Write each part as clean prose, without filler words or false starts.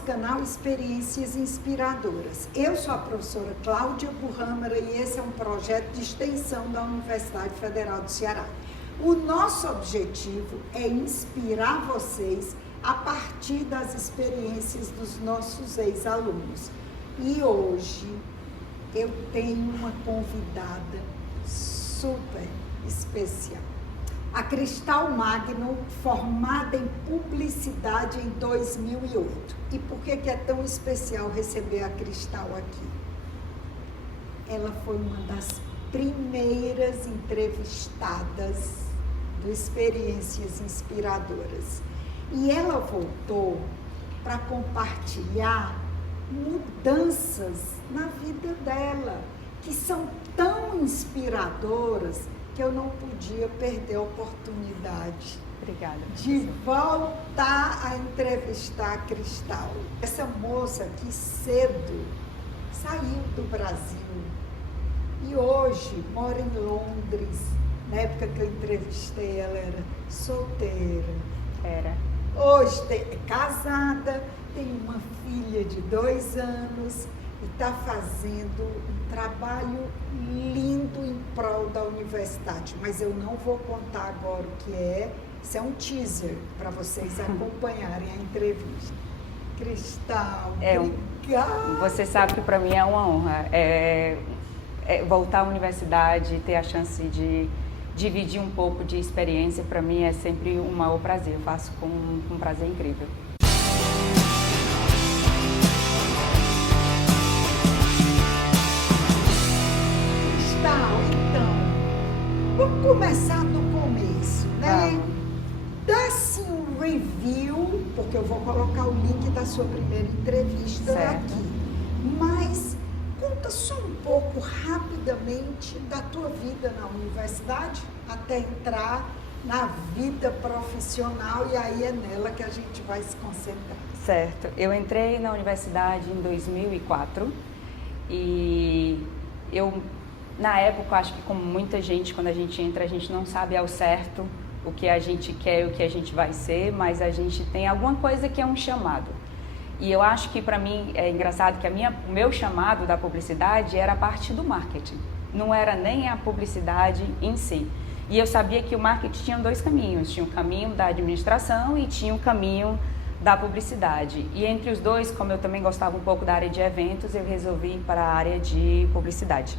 nosso canal Experiências Inspiradoras. Eu sou a professora Cláudia Burrâmara e esse é um projeto de extensão da Universidade Federal do Ceará. O nosso objetivo é inspirar vocês a partir das experiências dos nossos ex-alunos. E hoje eu tenho uma convidada super especial. A Cristal Magno, formada em publicidade em 2008. E por que é tão especial receber a Cristal aqui? Ela foi uma das primeiras entrevistadas do Experiências Inspiradoras. E ela voltou para compartilhar mudanças na vida dela, que são tão inspiradoras que eu não podia perder a oportunidade. Obrigada. De voltar a entrevistar a Cristal. Essa moça que cedo saiu do Brasil e hoje mora em Londres. Na época que eu entrevistei, ela era solteira. Era. Hoje é casada, tem uma filha de 2 anos e está fazendo um trabalho lindo em prol da universidade. Mas eu não vou contar agora o que é. Isso é um teaser para vocês acompanharem a entrevista. Cristal, obrigada! Você sabe que para mim é uma honra. Voltar à universidade, ter a chance de dividir um pouco de experiência, para mim é sempre um maior prazer. Eu faço com um prazer incrível. Vamos começar do começo, né? Vamos. Dá-se um review, porque eu vou colocar o link da sua primeira entrevista aqui. Mas conta só um pouco rapidamente da tua vida na universidade, até entrar na vida profissional, e aí é nela que a gente vai se concentrar. Certo. Eu entrei na universidade em 2004 e na época, acho que como muita gente, quando a gente entra, a gente não sabe ao certo o que a gente quer e o que a gente vai ser, mas a gente tem alguma coisa que é um chamado. E eu acho que para mim é engraçado que o meu chamado da publicidade era a parte do marketing, não era nem a publicidade em si. E eu sabia que o marketing tinha 2 caminhos, tinha o caminho da administração e tinha o caminho da publicidade. E entre os dois, como eu também gostava um pouco da área de eventos, eu resolvi ir para a área de publicidade.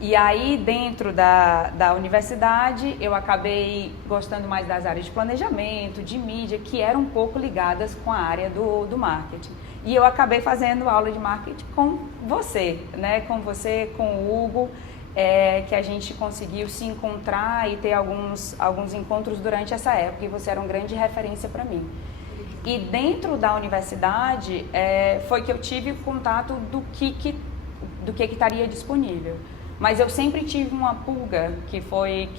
E aí, dentro da universidade, eu acabei gostando mais das áreas de planejamento, de mídia, que eram um pouco ligadas com a área do marketing. E eu acabei fazendo aula de marketing com você, né? Com você, com o Hugo, que a gente conseguiu se encontrar e ter alguns encontros durante essa época, e você era uma grande referência para mim. E dentro da universidade, foi que eu tive contato do que estaria disponível. Mas eu sempre tive uma pulga, que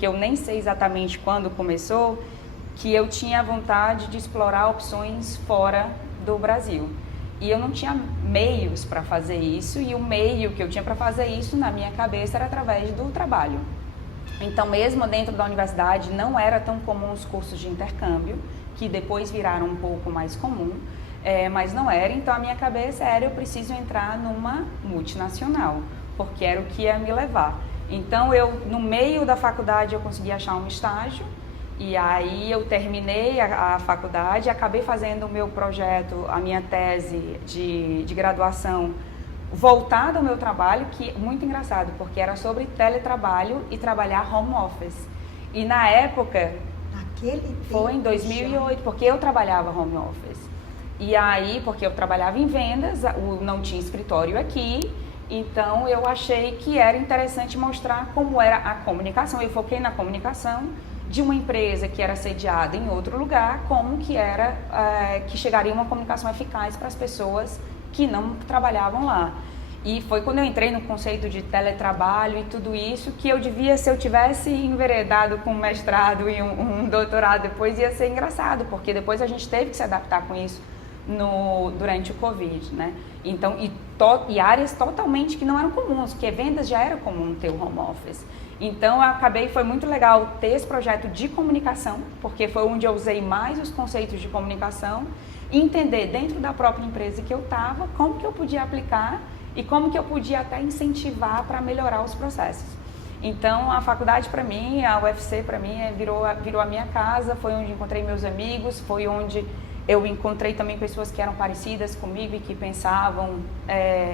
eu nem sei exatamente quando começou, que eu tinha vontade de explorar opções fora do Brasil. E eu não tinha meios para fazer isso, e o meio que eu tinha para fazer isso na minha cabeça era através do trabalho. Então, mesmo dentro da universidade, não era tão comum os cursos de intercâmbio, que depois viraram um pouco mais comum, mas não era. Então, a minha cabeça era: eu preciso entrar numa multinacional, porque era o que ia me levar. Então, no meio da faculdade, eu consegui achar um estágio, e aí eu terminei a faculdade, acabei fazendo o meu projeto, a minha tese de graduação, voltada ao meu trabalho, que é muito engraçado, porque era sobre teletrabalho e trabalhar home office. E na época, foi em 2008, porque eu trabalhava home office. E aí, porque eu trabalhava em vendas, não tinha escritório aqui, então eu achei que era interessante mostrar como era a comunicação. Eu foquei na comunicação de uma empresa que era sediada em outro lugar, como que chegaria uma comunicação eficaz para as pessoas que não trabalhavam lá. E foi quando eu entrei no conceito de teletrabalho e tudo isso, que eu devia, se eu tivesse enveredado com um mestrado e um doutorado depois, ia ser engraçado, porque depois a gente teve que se adaptar com isso durante o Covid, né? Então, e áreas totalmente que não eram comuns, porque vendas já era comum ter o home office. Então, foi muito legal ter esse projeto de comunicação, porque foi onde eu usei mais os conceitos de comunicação, e entender dentro da própria empresa que eu estava, como que eu podia aplicar e como que eu podia até incentivar para melhorar os processos. Então, a faculdade para mim, a UFC para mim, virou a minha casa, foi onde encontrei meus amigos, foi onde eu encontrei também pessoas que eram parecidas comigo e que pensavam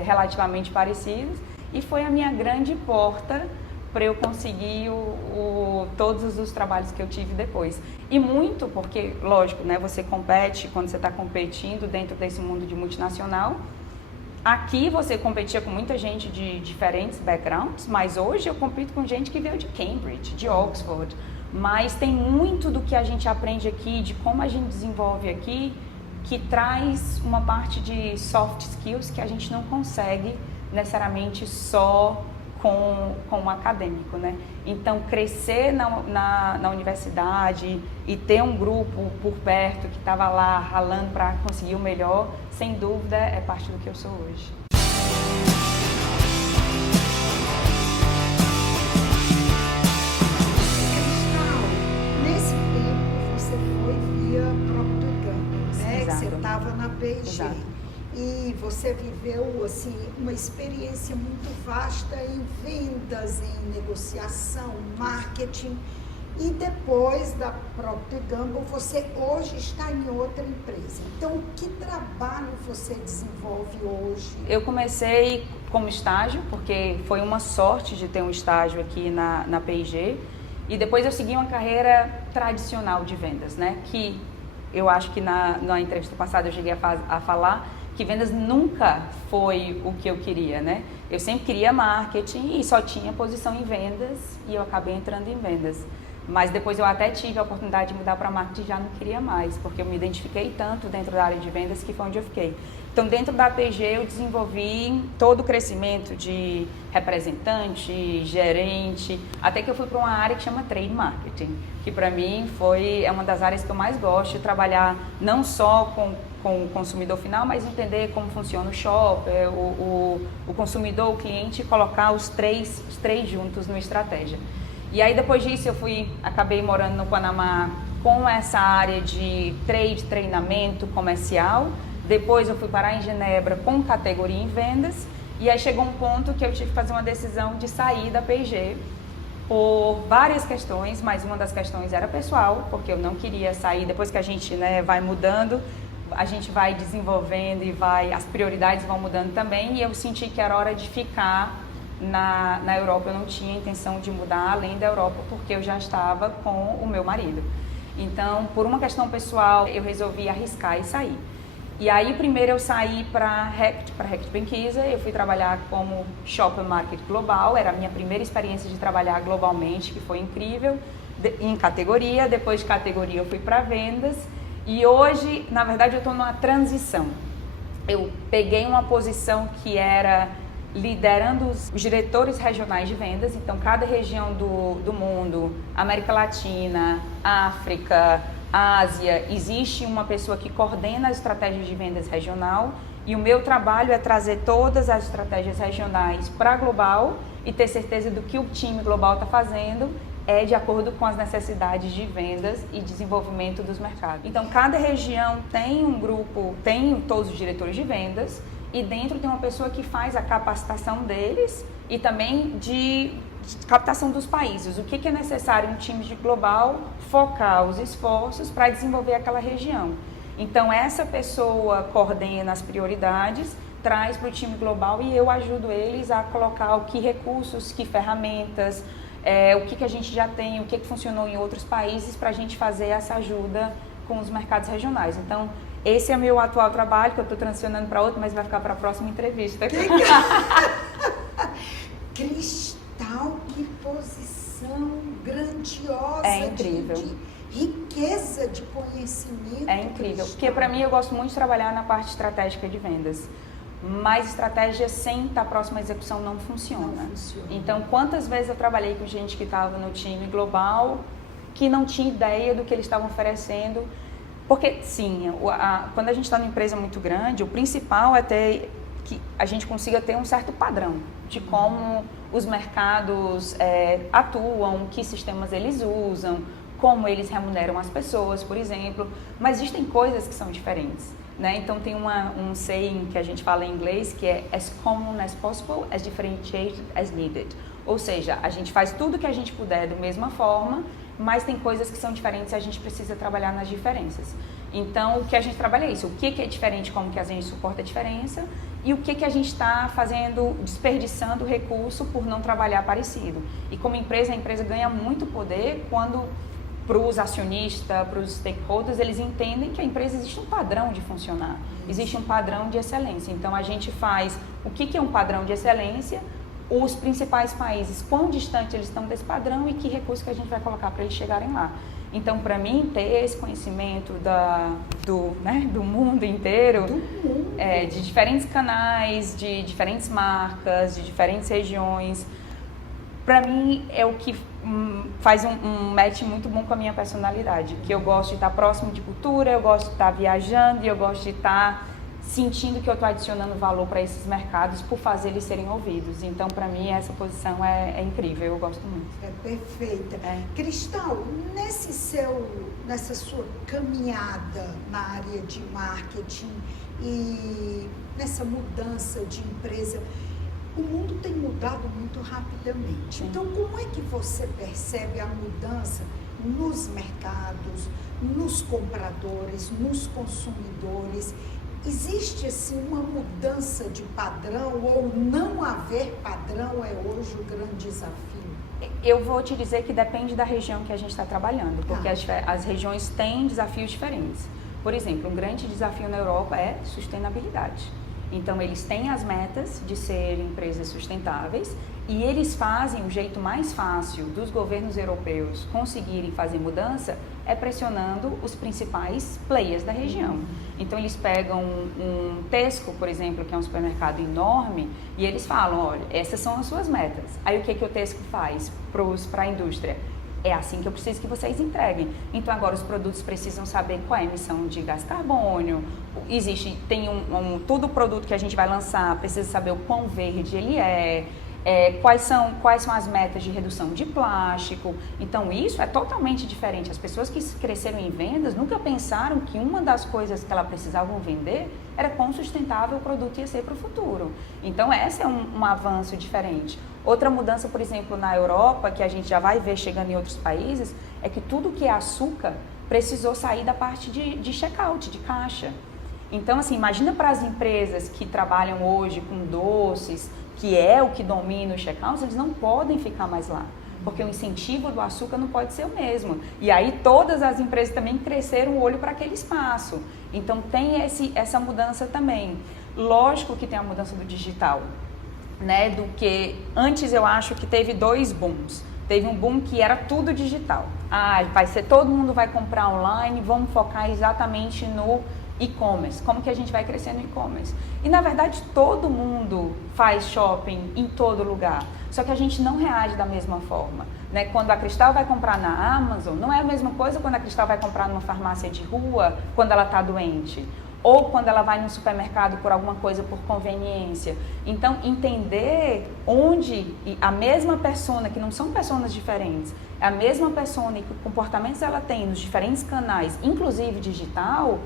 relativamente parecidos, e foi a minha grande porta para eu conseguir todos os trabalhos que eu tive depois. E muito porque, lógico, né, você compete, quando você está competindo dentro desse mundo de multinacional, aqui você competia com muita gente de diferentes backgrounds, mas hoje eu compito com gente que veio de Cambridge, de Oxford, mas tem muito do que a gente aprende aqui, de como a gente desenvolve aqui, que traz uma parte de soft skills que a gente não consegue necessariamente só com o acadêmico, né? Então, crescer na universidade e ter um grupo por perto que estava lá ralando para conseguir o melhor, sem dúvida, é parte do que eu sou hoje. Nesse tempo você foi via Procter & Gamble, né? Exato. Que você estava na P&G. Exato. E você viveu assim uma experiência muito vasta em vendas, em negociação, marketing. E depois da Procter & Gamble, você hoje está em outra empresa. Então, que trabalho você desenvolve hoje? Eu comecei como estágio, porque foi uma sorte de ter um estágio aqui na P&G. E depois eu segui uma carreira tradicional de vendas, né? Que eu acho que na entrevista passada eu cheguei a falar que vendas nunca foi o que eu queria, né? Eu sempre queria marketing e só tinha posição em vendas e eu acabei entrando em vendas. Mas depois eu até tive a oportunidade de mudar para marketing e já não queria mais, porque eu me identifiquei tanto dentro da área de vendas que foi onde eu fiquei. Então, dentro da P&G, eu desenvolvi todo o crescimento de representante, gerente, até que eu fui para uma área que chama Trade Marketing, que para mim é uma das áreas que eu mais gosto de trabalhar, não só com o consumidor final, mas entender como funciona o shopper, o consumidor, o cliente, e colocar os três juntos numa estratégia. E aí, depois disso, acabei morando no Panamá com essa área de treinamento comercial. Depois eu fui parar em Genebra com categoria em vendas. E aí chegou um ponto que eu tive que fazer uma decisão de sair da P&G por várias questões, mas uma das questões era pessoal, porque eu não queria sair. Depois que a gente, né, vai mudando, a gente vai desenvolvendo e as prioridades vão mudando também. E eu senti que era hora de ficar na Europa. Eu não tinha intenção de mudar além da Europa, porque eu já estava com o meu marido. Então, por uma questão pessoal, eu resolvi arriscar e sair. E aí, primeiro eu saí para Reckitt Benckiser, eu fui trabalhar como Shopper Market Global, era a minha primeira experiência de trabalhar globalmente, que foi incrível, em categoria. Depois de categoria eu fui para vendas e hoje, na verdade, eu estou numa transição. Eu peguei uma posição que era liderando os diretores regionais de vendas, então cada região do mundo, América Latina, África, Ásia, existe uma pessoa que coordena as estratégias de vendas regional e o meu trabalho é trazer todas as estratégias regionais para a global e ter certeza do que o time global está fazendo é de acordo com as necessidades de vendas e desenvolvimento dos mercados. Então, cada região tem um grupo, tem todos os diretores de vendas e dentro tem uma pessoa que faz a capacitação deles e também de captação dos países. O que é necessário um time de global focar os esforços para desenvolver aquela região. Então, essa pessoa coordena as prioridades, traz para o time global e eu ajudo eles a colocar que recursos, que ferramentas, o que a gente já tem, o que funcionou em outros países para a gente fazer essa ajuda com os mercados regionais. Então, esse é o meu atual trabalho, que eu estou transicionando para outro, mas vai ficar para a próxima entrevista. Cristal, que posição grandiosa, é incrível. De riqueza de conhecimento. É incrível, porque para mim eu gosto muito de trabalhar na parte estratégica de vendas. Mas estratégia sem estar próxima à execução não funciona. Não funciona. Então, quantas vezes eu trabalhei com gente que estava no time global que não tinha ideia do que eles estavam oferecendo? Porque, sim, quando a gente está numa empresa muito grande, o principal é ter que a gente consiga ter um certo padrão de como os mercados atuam, que sistemas eles usam, como eles remuneram as pessoas, por exemplo. Mas existem coisas que são diferentes. né? Então tem um saying que a gente fala em inglês que é as common as possible, as differentiated as needed. Ou seja, a gente faz tudo que a gente puder da mesma forma, mas tem coisas que são diferentes e a gente precisa trabalhar nas diferenças. Então, o que a gente trabalha é isso, o que é diferente, como que a gente suporta a diferença e o que a gente está fazendo, desperdiçando recurso por não trabalhar parecido. E como empresa, a empresa ganha muito poder quando, para os acionistas, para os stakeholders, eles entendem que a empresa existe um padrão de funcionar, existe um padrão de excelência. Então, a gente faz o que é um padrão de excelência, os principais países, quão distante eles estão desse padrão e que recurso que a gente vai colocar para eles chegarem lá. Então, para mim, ter esse conhecimento do mundo inteiro, de diferentes canais, de diferentes marcas, de diferentes regiões, para mim é o que faz um match muito bom com a minha personalidade, que eu gosto de estar próximo de cultura, eu gosto de estar viajando e eu gosto de estar sentindo que eu estou adicionando valor para esses mercados por fazer eles serem ouvidos. Então, para mim, essa posição é incrível, eu gosto muito. É perfeita. Cristal, nessa sua caminhada na área de marketing e nessa mudança de empresa, o mundo tem mudado muito rapidamente. Sim. Então, como é que você percebe a mudança nos mercados, nos compradores, nos consumidores? Existe, assim, uma mudança de padrão ou não haver padrão é hoje o grande desafio? Eu vou te dizer que depende da região que a gente está trabalhando, porque as regiões têm desafios diferentes. Por exemplo, um grande desafio na Europa é sustentabilidade. Então, eles têm as metas de serem empresas sustentáveis e eles fazem o jeito mais fácil dos governos europeus conseguirem fazer mudança é pressionando os principais players da região. Então, eles pegam um Tesco, por exemplo, que é um supermercado enorme, e eles falam, olha, essas são as suas metas. Aí, o que o Tesco faz para a indústria? É assim que eu preciso que vocês entreguem. Então, agora os produtos precisam saber qual é a emissão de gás carbônio, todo produto que a gente vai lançar precisa saber o quão verde ele quais são as metas de redução de plástico. Então, isso é totalmente diferente. As pessoas que cresceram em vendas nunca pensaram que uma das coisas que elas precisavam vender era quão sustentável o produto ia ser para o futuro. Então, esse é um avanço diferente. Outra mudança, por exemplo, na Europa, que a gente já vai ver chegando em outros países, é que tudo que é açúcar precisou sair da parte de checkout, de caixa. Então, assim, imagina para as empresas que trabalham hoje com doces, que é o que domina o checkout, eles não podem ficar mais lá, porque o incentivo do açúcar não pode ser o mesmo. E aí todas as empresas também cresceram o olho para aquele espaço. Então tem essa mudança também. Lógico que tem a mudança do digital, né? Do que antes eu acho que teve dois booms. Teve um boom que era tudo digital. Todo mundo vai comprar online, vamos focar exatamente no e-commerce, como que a gente vai crescer no e-commerce. E na verdade todo mundo faz shopping em todo lugar, só que a gente não reage da mesma forma, né? Quando a Cristal vai comprar na Amazon, não é a mesma coisa quando a Cristal vai comprar numa farmácia de rua quando ela está doente, ou quando ela vai no supermercado por alguma coisa por conveniência. Então, entender onde a mesma persona, que não são pessoas diferentes, a mesma persona e que comportamentos ela tem nos diferentes canais, inclusive digital,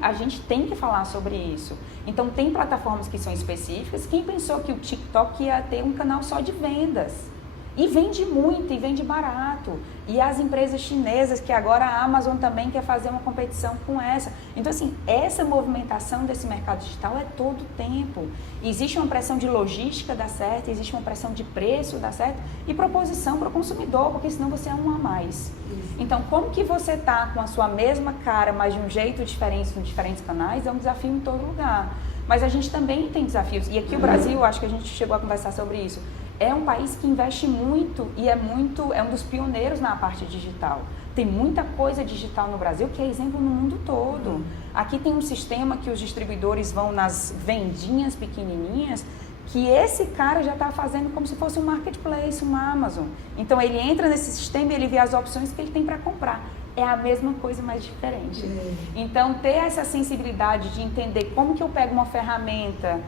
a gente tem que falar sobre isso. Então, tem plataformas que são específicas. Quem pensou que o TikTok ia ter um canal só de vendas? E vende muito, e vende barato. E as empresas chinesas, que agora a Amazon também quer fazer uma competição com essa. Então, assim, essa movimentação desse mercado digital é todo o tempo. Existe uma pressão de logística, dá certo, existe uma pressão de preço, dá certo, e proposição para o consumidor, porque senão você é um a mais. Então, como que você está com a sua mesma cara, mas de um jeito diferente nos diferentes canais, é um desafio em todo lugar. Mas a gente também tem desafios. E aqui o Brasil, acho que a gente chegou a conversar sobre isso, é um país que investe muito e é um dos pioneiros na parte digital. Tem muita coisa digital no Brasil que é exemplo no mundo todo. Aqui tem um sistema que os distribuidores vão nas vendinhas pequenininhas, que esse cara já está fazendo como se fosse um marketplace, uma Amazon. Então ele entra nesse sistema e ele vê as opções que ele tem para comprar. É a mesma coisa, mas diferente. Então ter essa sensibilidade de entender como que eu pego uma ferramenta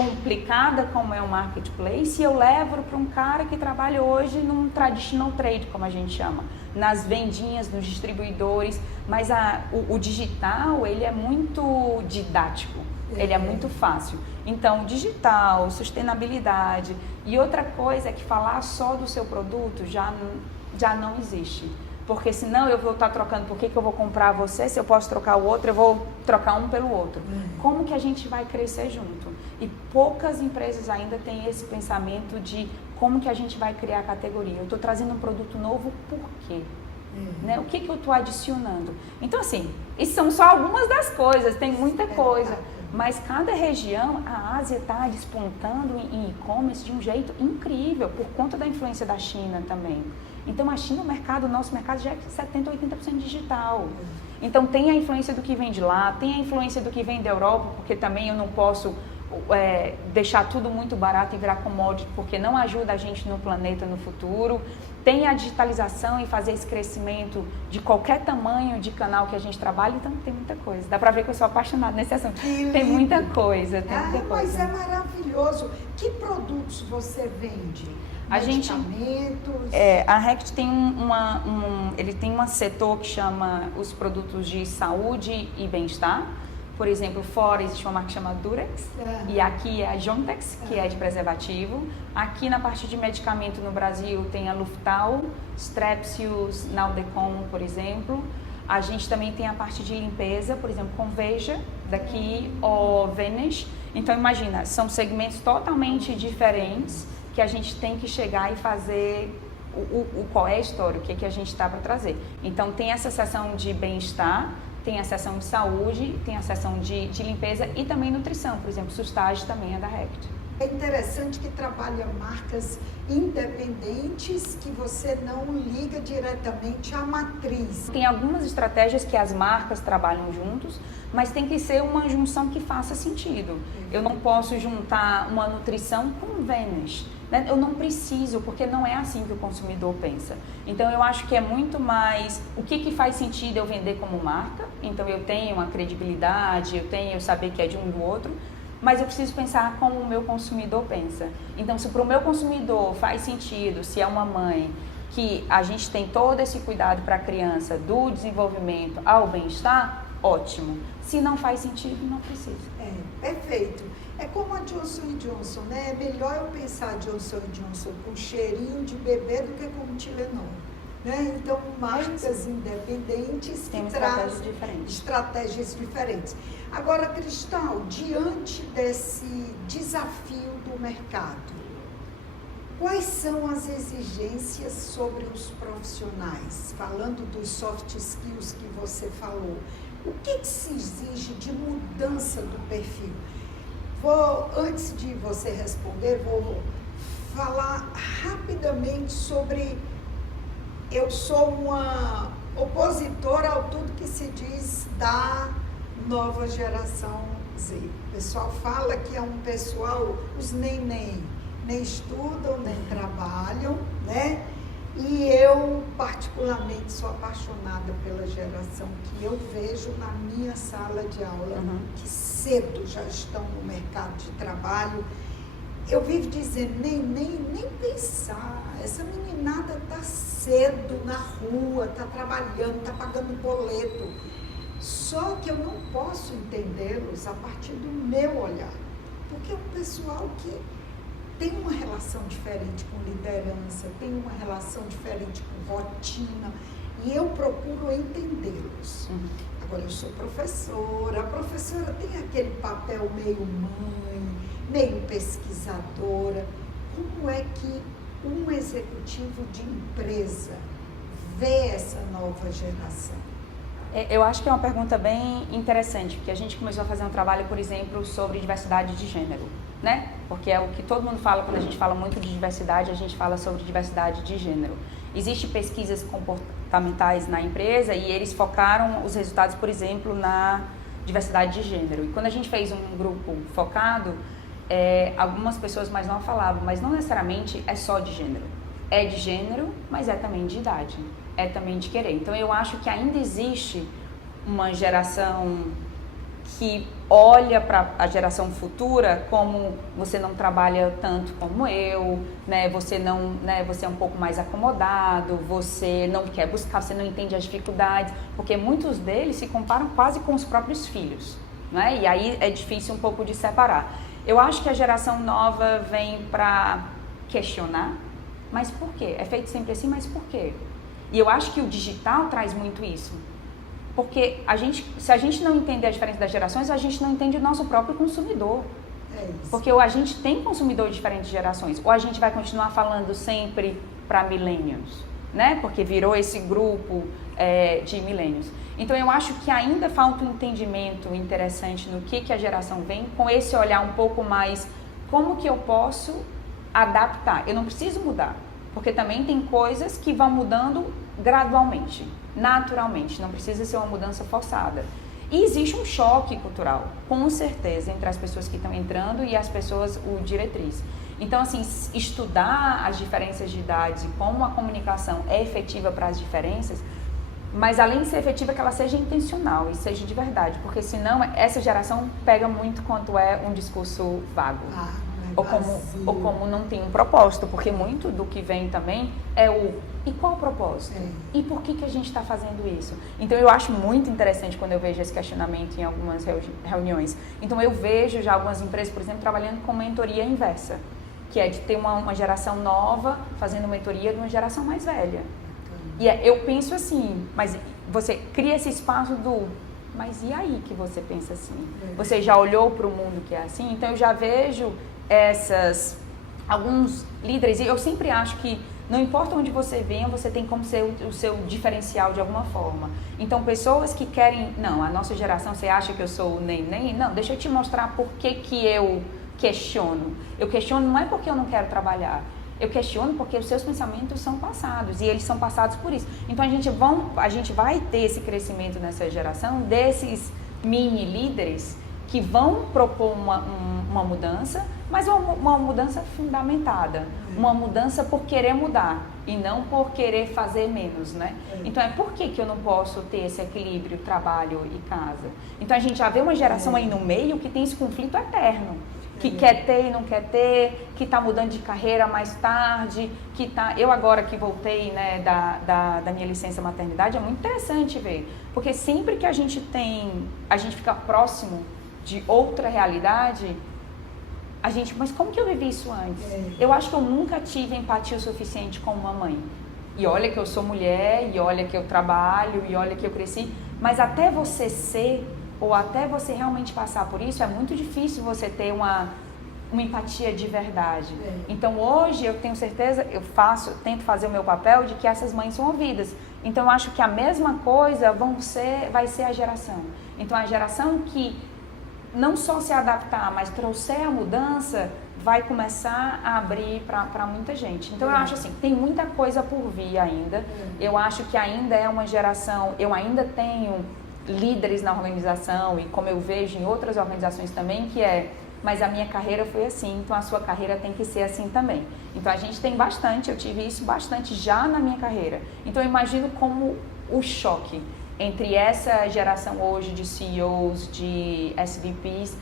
complicada como é o marketplace, e eu levo para um cara que trabalha hoje num traditional trade, como a gente chama, nas vendinhas, nos distribuidores, mas o digital, ele é muito didático, ele é muito fácil. Então, digital, sustentabilidade, e outra coisa é que falar só do seu produto já não existe. Porque senão eu vou estar trocando, por que eu vou comprar você? Se eu posso trocar o outro, eu vou trocar um pelo outro. Como que a gente vai crescer junto? E poucas empresas ainda têm esse pensamento de como que a gente vai criar a categoria. Eu estou trazendo um produto novo, por quê? Né? O que eu estou adicionando? Então, assim, isso são só algumas das coisas, tem muita coisa. Mas cada região, a Ásia está despontando em e-commerce de um jeito incrível, por conta da influência da China também. Então, a China, o nosso mercado já é 70%, 80% digital. Então, tem a influência do que vem de lá, tem a influência do que vem da Europa, porque também eu não posso deixar tudo muito barato e virar commodity, porque não ajuda a gente no planeta no futuro. Tem a digitalização e fazer esse crescimento de qualquer tamanho de canal que a gente trabalha, então tem muita coisa. Dá pra ver que eu sou apaixonada nesse assunto. Tem muita coisa, tem muita coisa. Mas é maravilhoso. Que produtos você vende? A gente, a Rect tem ele tem um setor que chama os produtos de saúde e bem-estar. Por exemplo, fora existe uma marca que chama Durex, e aqui é a Jontex, que é de preservativo. Aqui na parte de medicamento no Brasil tem a Luftal, Strepsils, Naldecon, por exemplo. A gente também tem a parte de limpeza, por exemplo, Conveja, daqui, ou Vanish. Então imagina, são segmentos totalmente diferentes que a gente tem que chegar e fazer qual é a história, o que a gente está para trazer. Então tem essa seção de bem-estar, tem a seção de saúde, tem a seção de limpeza e também nutrição. Por exemplo, Sustage também é da Rect. É interessante que trabalha marcas independentes que você não liga diretamente à matriz. Tem algumas estratégias que as marcas trabalham juntos, mas tem que ser uma junção que faça sentido. Eu não posso juntar uma nutrição com Vanish. Eu não preciso, porque não é assim que o consumidor pensa. Então, eu acho que é muito mais o que faz sentido eu vender como marca. Então, eu tenho uma credibilidade, eu saber que é de um do outro, mas eu preciso pensar como o meu consumidor pensa. Então, se para o meu consumidor faz sentido, se é uma mãe, que a gente tem todo esse cuidado para a criança, do desenvolvimento ao bem-estar, ótimo. Se não faz sentido, não precisa. Perfeito. É como a Johnson & Johnson, né? É melhor eu pensar Johnson & Johnson com cheirinho de bebê do que com Tilenol, né? Então, marcas independentes que trazem estratégias diferentes. Agora, Cristal, diante desse desafio do mercado, quais são as exigências sobre os profissionais? Falando dos soft skills que você falou, o que se exige de mudança do perfil? Antes de você responder, vou falar rapidamente sobre... Eu sou uma opositora ao tudo que se diz da nova geração Z. O pessoal fala que é um pessoal, os nem estudam, nem trabalham, né? E eu, particularmente, sou apaixonada pela geração que eu vejo na minha sala de aula, que cedo já estão no mercado de trabalho. Eu vivo dizendo, nem pensar, essa meninada está cedo na rua, está trabalhando, está pagando boleto. Só que eu não posso entendê-los a partir do meu olhar, porque é um pessoal que tem uma relação diferente com liderança, tem uma relação diferente com rotina, e eu procuro entendê-los. Agora, eu sou professora, a professora tem aquele papel meio mãe, meio pesquisadora. Como é que um executivo de empresa vê essa nova geração? Eu acho que é uma pergunta bem interessante, porque a gente começou a fazer um trabalho, por exemplo, sobre diversidade de gênero, né? Porque é o que todo mundo fala quando a gente fala muito de diversidade, a gente fala sobre diversidade de gênero. Existem pesquisas comportamentais na empresa e eles focaram os resultados, por exemplo, na diversidade de gênero. E quando a gente fez um grupo focado, algumas pessoas mais não falavam, mas não necessariamente é só de gênero. É de gênero, mas é também de idade, é também de querer. Então eu acho que ainda existe uma geração que olha para a geração futura como você não trabalha tanto como eu, né? Você não, né? Você é um pouco mais acomodado, você não quer buscar, você não entende as dificuldades, porque muitos deles se comparam quase com os próprios filhos, né? E aí é difícil um pouco de separar. Eu acho que a geração nova vem para questionar, mas por quê? É feito sempre assim, mas por quê? E eu acho que o digital traz muito isso. Porque se a gente não entender a diferença das gerações, a gente não entende o nosso próprio consumidor. É isso. Porque ou a gente tem consumidor de diferentes gerações, ou a gente vai continuar falando sempre para millennials, né? Porque virou esse grupo de millennials. Então eu acho que ainda falta um entendimento interessante no que a geração vem, com esse olhar um pouco mais, como que eu posso adaptar? Eu não preciso mudar, porque também tem coisas que vão mudando gradualmente, naturalmente, não precisa ser uma mudança forçada. E existe um choque cultural, com certeza, entre as pessoas que estão entrando e as pessoas, o diretriz. Então, assim, estudar as diferenças de idade, como a comunicação é efetiva para as diferenças, mas além de ser efetiva, que ela seja intencional e seja de verdade, porque senão essa geração pega muito quanto é um discurso vago. Ou como não tem um propósito, porque muito do que vem também é e qual o propósito? E por que a gente está fazendo isso? Então eu acho muito interessante quando eu vejo esse questionamento em algumas reuniões. Então eu vejo já algumas empresas, por exemplo, trabalhando com mentoria inversa, que é de ter uma geração nova fazendo mentoria de uma geração mais velha. E eu penso assim, mas você cria esse espaço mas e aí que você pensa assim? Você já olhou para o mundo que é assim? Então eu já vejo alguns líderes, e eu sempre acho que não importa onde você venha, você tem como ser o seu diferencial de alguma forma. Então, pessoas que querem, não, a nossa geração, você acha que eu sou o nem, não, deixa eu te mostrar por que eu questiono. Eu questiono não é porque eu não quero trabalhar, eu questiono porque os seus pensamentos são passados, e eles são passados por isso. Então, a gente vai ter esse crescimento nessa geração, desses mini líderes que vão propor uma mudança, mas uma mudança fundamentada, uma mudança por querer mudar e não por querer fazer menos, né? Então, por que eu não posso ter esse equilíbrio trabalho e casa? Então, a gente já vê uma geração aí no meio que tem esse conflito eterno, que quer ter e não quer ter, que está mudando de carreira mais tarde, eu agora que voltei, né, da minha licença maternidade, é muito interessante ver, porque sempre que a gente fica próximo de outra realidade, mas como que eu vivi isso antes? Eu acho que eu nunca tive empatia o suficiente com uma mãe. E olha que eu sou mulher, e olha que eu trabalho, e olha que eu cresci, mas até você ser, ou até você realmente passar por isso, é muito difícil você ter uma empatia de verdade. Então hoje eu tenho certeza, tento fazer o meu papel de que essas mães são ouvidas. Então eu acho que a mesma coisa vai ser a geração. Então a geração que não só se adaptar, mas trouxer a mudança, vai começar a abrir para muita gente. Então eu acho assim, tem muita coisa por vir ainda. Eu acho que ainda é uma geração, eu ainda tenho líderes na organização, e como eu vejo em outras organizações também, mas a minha carreira foi assim, então a sua carreira tem que ser assim também. Então a gente tem bastante, eu tive isso bastante já na minha carreira. Então eu imagino como o choque entre essa geração hoje de CEOs, de SVPs,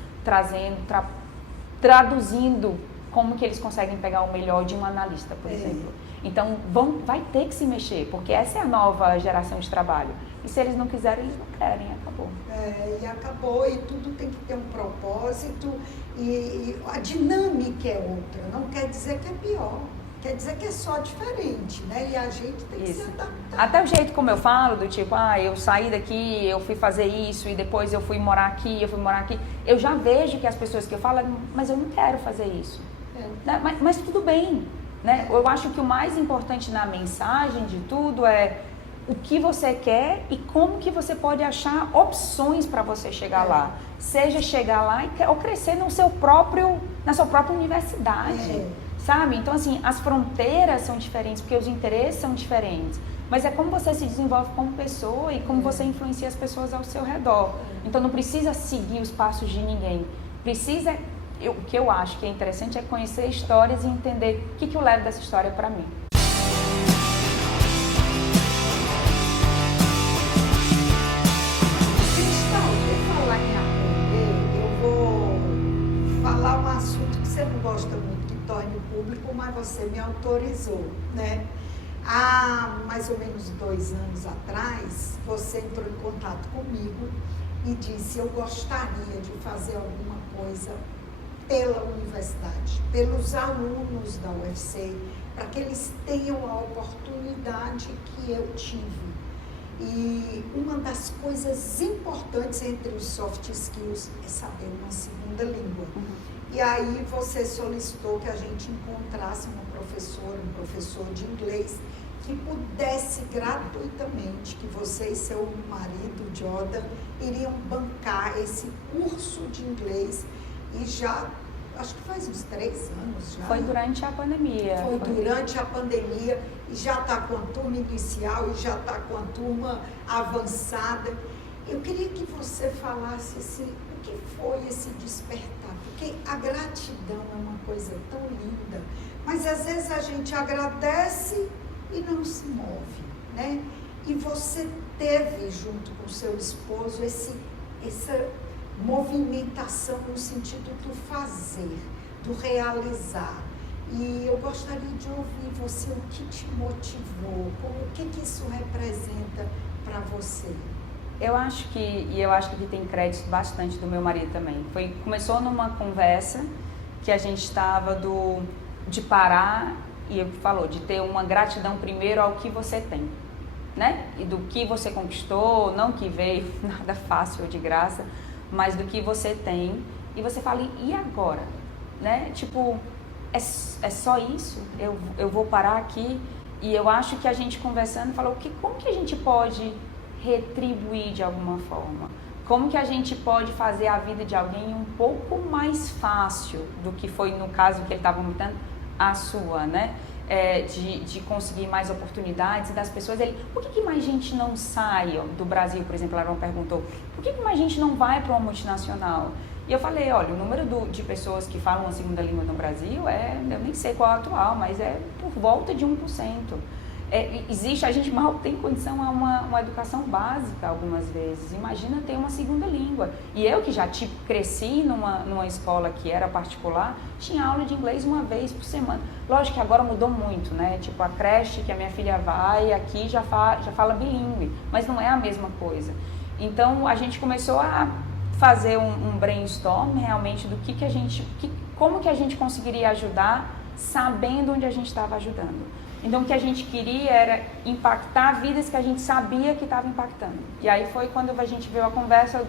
traduzindo como que eles conseguem pegar o melhor de um analista, por exemplo. Então, vai ter que se mexer, porque essa é a nova geração de trabalho. E se eles não quiserem, eles não querem, acabou. E acabou, e tudo tem que ter um propósito, e a dinâmica é outra, não quer dizer que é pior. Quer dizer que é só diferente, né? E a gente tem que se adaptar. Até o jeito como eu falo, do tipo, eu saí daqui, eu fui fazer isso, e depois eu fui morar aqui, Eu já vejo que as pessoas que eu falo, mas eu não quero fazer isso. Né? Mas tudo bem, né? Eu acho que o mais importante na mensagem de tudo é o que você quer e como que você pode achar opções para você chegar lá. Seja chegar lá ou crescer na sua própria universidade. Sabe? Então, assim, as fronteiras são diferentes, porque os interesses são diferentes. Mas é como você se desenvolve como pessoa e como você influencia as pessoas ao seu redor. Então, não precisa seguir os passos de ninguém. O que eu acho que é interessante é conhecer histórias e entender o que eu levo dessa história para mim. Cristal, por falar em aprender, gosta muito que torne o público, mas você me autorizou, né? Há mais ou menos 2 anos atrás, você entrou em contato comigo e disse: eu gostaria de fazer alguma coisa pela universidade, pelos alunos da UFC, para que eles tenham a oportunidade que eu tive. E uma das coisas importantes entre os soft skills é saber uma segunda língua. E aí você solicitou que a gente encontrasse uma professora, um professor de inglês, que pudesse gratuitamente, que você e seu marido, Jordan, iriam bancar esse curso de inglês. E já, acho que faz uns 3 anos já. Foi durante a pandemia. Foi durante a pandemia, e já está com a turma inicial, e já está com a turma avançada. Eu queria que você falasse assim, o que foi esse despertar, porque a gratidão é uma coisa tão linda, mas às vezes a gente agradece e não se move, né? E você teve junto com seu esposo essa movimentação no sentido do fazer, do realizar. E eu gostaria de ouvir você, o que te motivou, o que isso representa para você? Eu acho que tem crédito bastante do meu marido também. Começou numa conversa que a gente estava de parar, e ele falou de ter uma gratidão primeiro ao que você tem, né? E do que você conquistou, não que veio nada fácil ou de graça, mas do que você tem. E você fala, e agora? Né? Tipo, é só isso? Eu vou parar aqui? E eu acho que a gente conversando falou, como que a gente pode retribuir de alguma forma? Como que a gente pode fazer a vida de alguém um pouco mais fácil do que foi no caso que ele estava comentando, a sua, né? De conseguir mais oportunidades das pessoas. Por que mais gente não sai do Brasil, por exemplo? Ela perguntou, por que mais gente não vai para uma multinacional? E eu falei, olha, o número de pessoas que falam a segunda língua no Brasil eu nem sei qual é o atual, mas é por volta de 1%. A gente mal tem condição a uma educação básica algumas vezes. Imagina ter uma segunda língua. E eu que já cresci numa escola que era particular, tinha aula de inglês uma vez por semana. Lógico que agora mudou muito, né? Tipo, a creche que a minha filha vai aqui já fala bilíngue, mas não é a mesma coisa. Então a gente começou a fazer um brainstorm realmente do como que a gente conseguiria ajudar sabendo onde a gente estava ajudando. Então, o que a gente queria era impactar vidas que a gente sabia que estava impactando. E aí foi quando a gente viu a conversa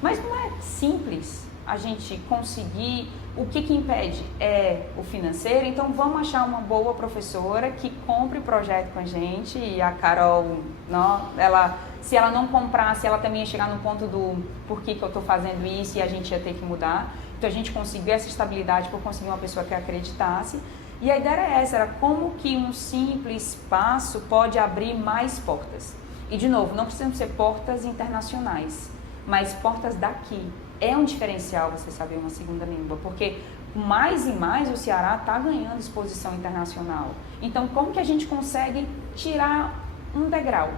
mas não é simples a gente conseguir. O que impede é o financeiro. Então, vamos achar uma boa professora que compre o projeto com a gente. E a Carol, se ela não comprasse, ela também ia chegar no ponto do por que eu estou fazendo isso e a gente ia ter que mudar. Então, a gente conseguiu essa estabilidade por conseguir uma pessoa que acreditasse. E a ideia era essa, era como que um simples passo pode abrir mais portas. E, de novo, não precisam ser portas internacionais, mas portas daqui. É um diferencial você saber uma segunda língua, porque mais e mais o Ceará está ganhando exposição internacional. Então, como que a gente consegue tirar um degrau?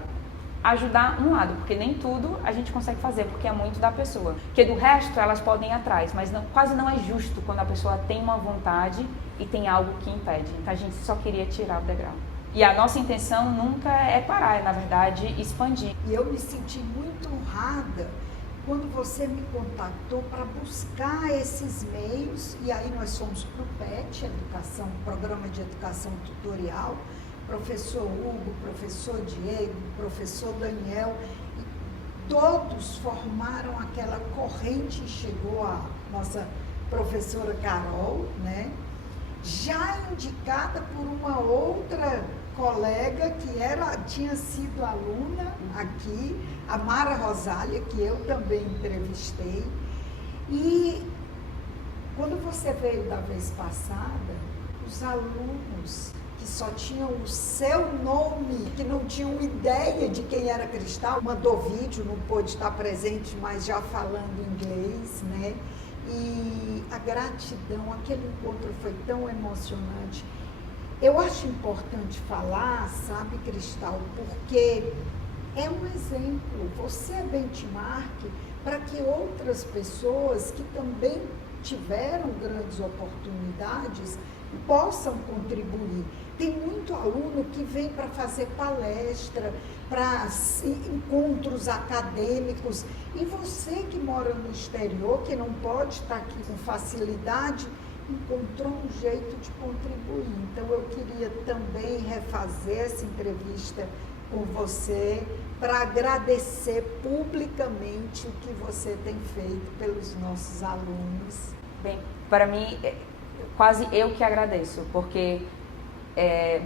Ajudar um lado, porque nem tudo a gente consegue fazer, porque é muito da pessoa. Porque do resto elas podem ir atrás, mas quase não é justo quando a pessoa tem uma vontade e tem algo que impede. Então a gente só queria tirar o degrau. E a nossa intenção nunca é parar, é na verdade expandir. E eu me senti muito honrada quando você me contactou para buscar esses meios, e aí nós fomos para o PET, Programa de Educação Tutorial, professor Hugo, professor Diego, professor Daniel, e todos formaram aquela corrente. Chegou a nossa professora Carol, né? Já indicada por uma outra colega que tinha sido aluna aqui, a Mara Rosália, que eu também entrevistei. E quando você veio da vez passada, os alunos que só tinham o seu nome, que não tinham ideia de quem era Cristal, mandou vídeo, não pôde estar presente, mas já falando inglês, né? E a gratidão, aquele encontro foi tão emocionante. Eu acho importante falar, sabe, Cristal, porque é um exemplo, você é benchmark para que outras pessoas que também tiveram grandes oportunidades possam contribuir. Tem muito aluno que vem para fazer palestra, para encontros acadêmicos, e você que mora no exterior, que não pode estar aqui com facilidade, encontrou um jeito de contribuir. Então eu queria também refazer essa entrevista com você para agradecer publicamente o que você tem feito pelos nossos alunos. Bem, para mim, quase eu que agradeço, porque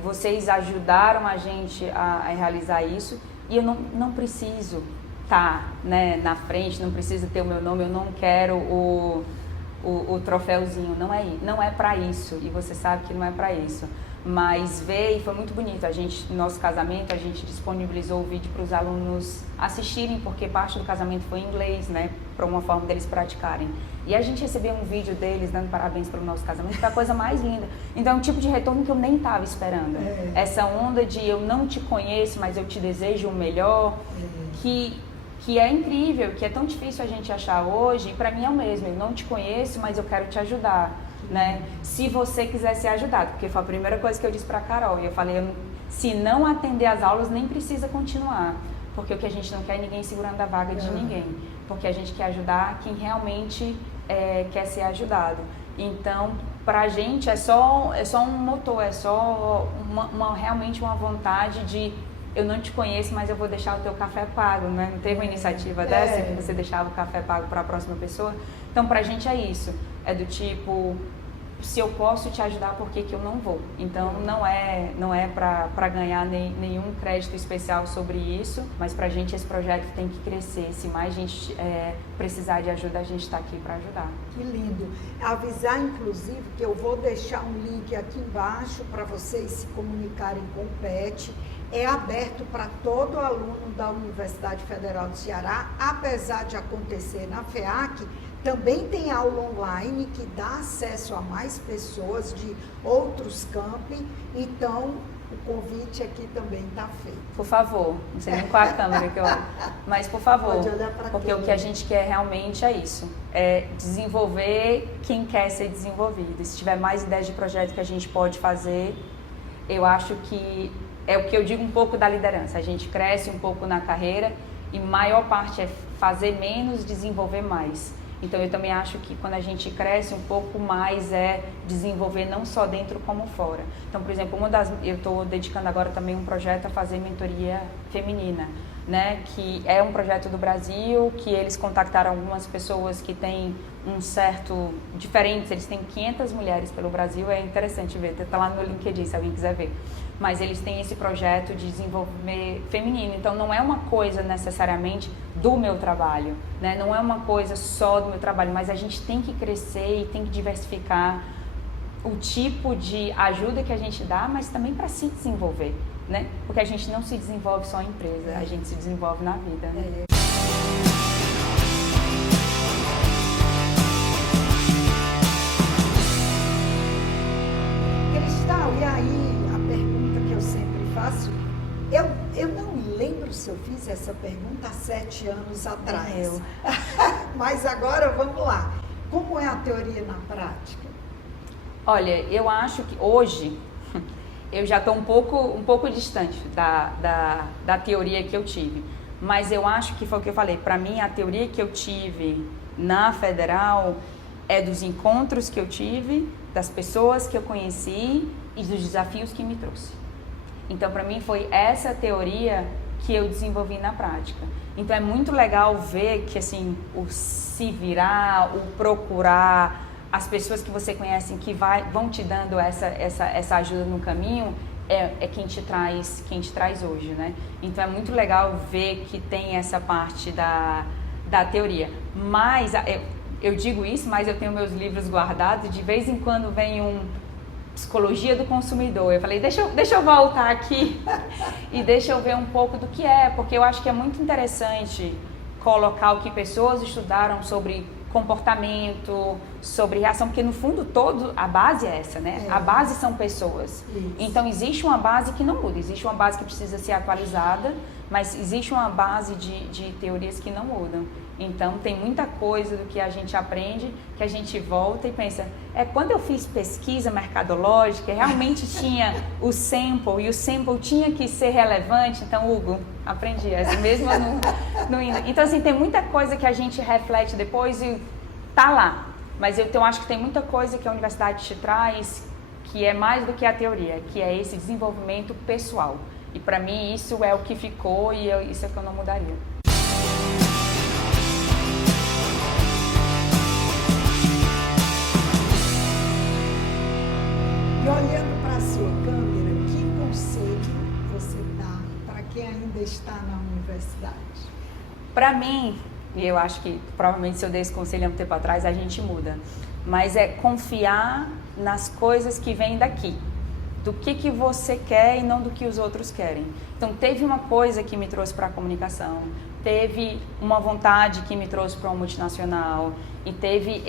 vocês ajudaram a gente a realizar isso, e eu não preciso estar, né, na frente, não preciso ter o meu nome, eu não quero o troféuzinho, não é para isso, e você sabe que não é para isso. Mas veio e foi muito bonito. No nosso casamento, a gente disponibilizou o vídeo para os alunos assistirem, porque parte do casamento foi em inglês, né, para uma forma deles praticarem. E a gente recebeu um vídeo deles dando parabéns pelo nosso casamento, foi a coisa mais linda. Então é um tipo de retorno que eu nem estava esperando. Essa onda de eu não te conheço, mas eu te desejo o melhor, que é incrível, que é tão difícil a gente achar hoje, e para mim é o mesmo, eu não te conheço, mas eu quero te ajudar. Né? Se você quiser ser ajudado, porque foi a primeira coisa que eu disse para a Carol, e eu falei, se não atender as aulas, nem precisa continuar, porque o que a gente não quer é ninguém segurando a vaga de ninguém, porque a gente quer ajudar quem realmente quer ser ajudado. Então, para a gente é só um motor, é só realmente uma vontade de, eu não te conheço, mas eu vou deixar o teu café pago, né? Não teve uma iniciativa dessa que você deixava o café pago para a próxima pessoa? Então, para a gente é isso, é do tipo, se eu posso te ajudar, por que eu não vou? Então, não é para ganhar nenhum crédito especial sobre isso, mas para a gente esse projeto tem que crescer. Se mais gente precisar de ajuda, a gente está aqui para ajudar. Que lindo. Avisar, inclusive, que eu vou deixar um link aqui embaixo para vocês se comunicarem com o PET. É aberto para todo aluno da Universidade Federal do Ceará, apesar de acontecer na FEAC, também tem aula online que dá acesso a mais pessoas de outros campi, então o convite aqui também está feito. Por favor, não sei nem qual a câmera que eu olho, mas por favor, pode olhar para porque o que a gente quer realmente é isso, é desenvolver quem quer ser desenvolvido. E se tiver mais ideias de projeto que a gente pode fazer, eu acho que é o que eu digo um pouco da liderança, a gente cresce um pouco na carreira e maior parte é fazer menos, desenvolver mais. Então eu também acho que quando a gente cresce um pouco mais é desenvolver não só dentro como fora. Então, por exemplo, eu estou dedicando agora também um projeto a fazer mentoria feminina, né? Que é um projeto do Brasil, que eles contactaram algumas pessoas que têm um certo diferente, eles têm 500 mulheres pelo Brasil, é interessante ver, está lá no LinkedIn se alguém quiser ver. Mas eles têm esse projeto de desenvolver feminino, então não é uma coisa necessariamente do meu trabalho, né? Não é uma coisa só do meu trabalho, mas a gente tem que crescer e tem que diversificar o tipo de ajuda que a gente dá, mas também para se desenvolver, né? Porque a gente não se desenvolve só em empresa, a gente se desenvolve na vida, né? Cristal, e aí a pergunta que eu sempre faço, eu não lembro se eu fiz essa pergunta há 7 anos atrás, mas agora vamos lá, como é a teoria na prática? Olha, eu acho que hoje eu já estou um pouco distante da teoria que eu tive, mas eu acho que foi o que eu falei, para mim a teoria que eu tive na Federal é dos encontros que eu tive, das pessoas que eu conheci e dos desafios que me trouxe. Então, para mim foi essa teoria que eu desenvolvi na prática. Então, é muito legal ver que assim, o se virar, o procurar, as pessoas que você conhece que vão te dando essa ajuda no caminho, é quem te traz hoje, né? Então é muito legal ver que tem essa parte da teoria. Mas eu digo isso, mas eu tenho meus livros guardados, de vez em quando vem Psicologia do Consumidor. Eu falei, deixa eu voltar aqui e deixa eu ver um pouco do que é, porque eu acho que é muito interessante colocar o que pessoas estudaram sobre comportamento, sobre reação, porque no fundo a base é essa, né? A base são pessoas. Isso. Então existe uma base que não muda, existe uma base que precisa ser atualizada, mas existe uma base de teorias que não mudam. Então, tem muita coisa do que a gente aprende, que a gente volta e pensa, quando eu fiz pesquisa mercadológica, realmente tinha o sample, e o sample tinha que ser relevante, então, Hugo, aprendi essa, mesmo no Então, assim, tem muita coisa que a gente reflete depois e tá lá. Mas eu acho que tem muita coisa que a universidade te traz que é mais do que a teoria, que é esse desenvolvimento pessoal. E para mim isso é o que ficou e isso é o que eu não mudaria. E olhando para a sua câmera, que conselho você dá para quem ainda está na universidade? Para mim, e eu acho que provavelmente se eu dei esse conselho há um tempo atrás, a gente muda, mas é confiar nas coisas que vêm daqui, do que você quer e não do que os outros querem. Então teve uma coisa que me trouxe para a comunicação, teve uma vontade que me trouxe para uma multinacional e teve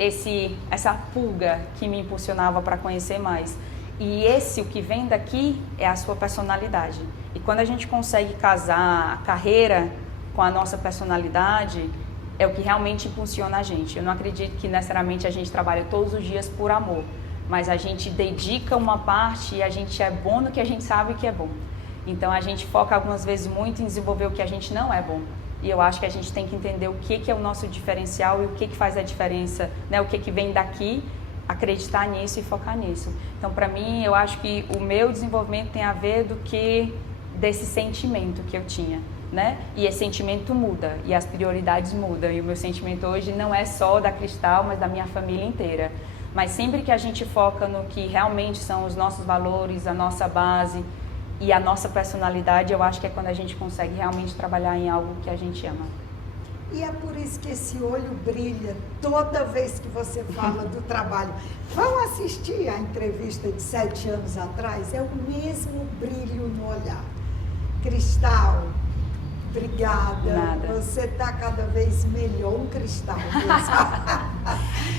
essa pulga que me impulsionava para conhecer mais. E o que vem daqui é a sua personalidade. E quando a gente consegue casar a carreira com a nossa personalidade, é o que realmente impulsiona a gente. Eu não acredito que necessariamente a gente trabalha todos os dias por amor, mas a gente dedica uma parte e a gente é bom no que a gente sabe que é bom. Então a gente foca algumas vezes muito em desenvolver o que a gente não é bom. E eu acho que a gente tem que entender o que é o nosso diferencial e o que faz a diferença, né? O que vem daqui, acreditar nisso e focar nisso. Então, para mim, eu acho que o meu desenvolvimento tem a ver do que desse sentimento que eu tinha, né? E esse sentimento muda e as prioridades mudam. E o meu sentimento hoje não é só da Cristal, mas da minha família inteira. Mas sempre que a gente foca no que realmente são os nossos valores, a nossa base e a nossa personalidade, eu acho que é quando a gente consegue realmente trabalhar em algo que a gente ama. E é por isso que esse olho brilha toda vez que você fala do trabalho. Vão assistir a entrevista de 7 anos atrás, é o mesmo brilho no olhar. Cristal, obrigada. Nada. Você está cada vez melhor, um cristal mesmo.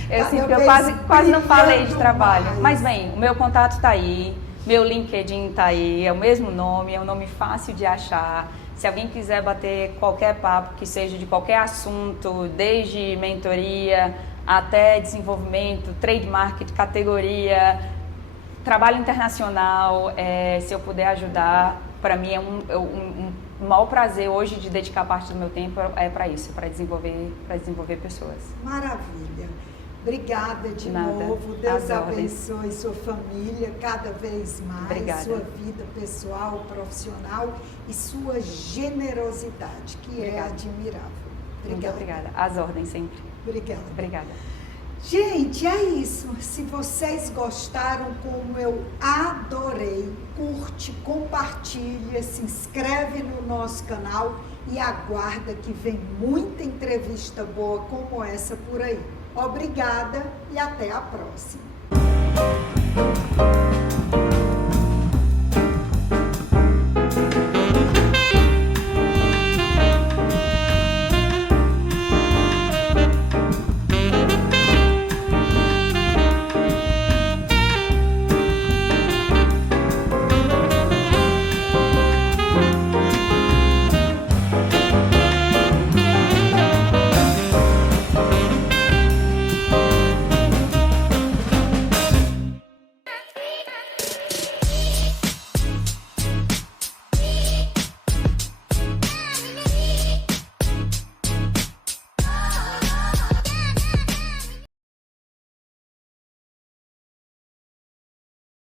Eu quase não falei de trabalho. Mas bem, o meu contato está aí, meu LinkedIn está aí, é o mesmo nome, é um nome fácil de achar. Se alguém quiser bater qualquer papo, que seja de qualquer assunto, desde mentoria até desenvolvimento, trade market, categoria, trabalho internacional, se eu puder ajudar, para mim é um maior prazer hoje de dedicar parte do meu tempo para isso, para desenvolver pessoas. Maravilha. Obrigada de Nada. novo. Deus Adoro. abençoe sua família cada vez mais, Obrigada. sua vida pessoal, profissional e sua generosidade, que Obrigada. é admirável. Muito obrigada. Às ordens sempre. Obrigada. Obrigada. Gente, é isso. Se vocês gostaram, como eu adorei, curte, compartilha, se inscreve no nosso canal e aguarda que vem muita entrevista boa como essa por aí. Obrigada e até a próxima.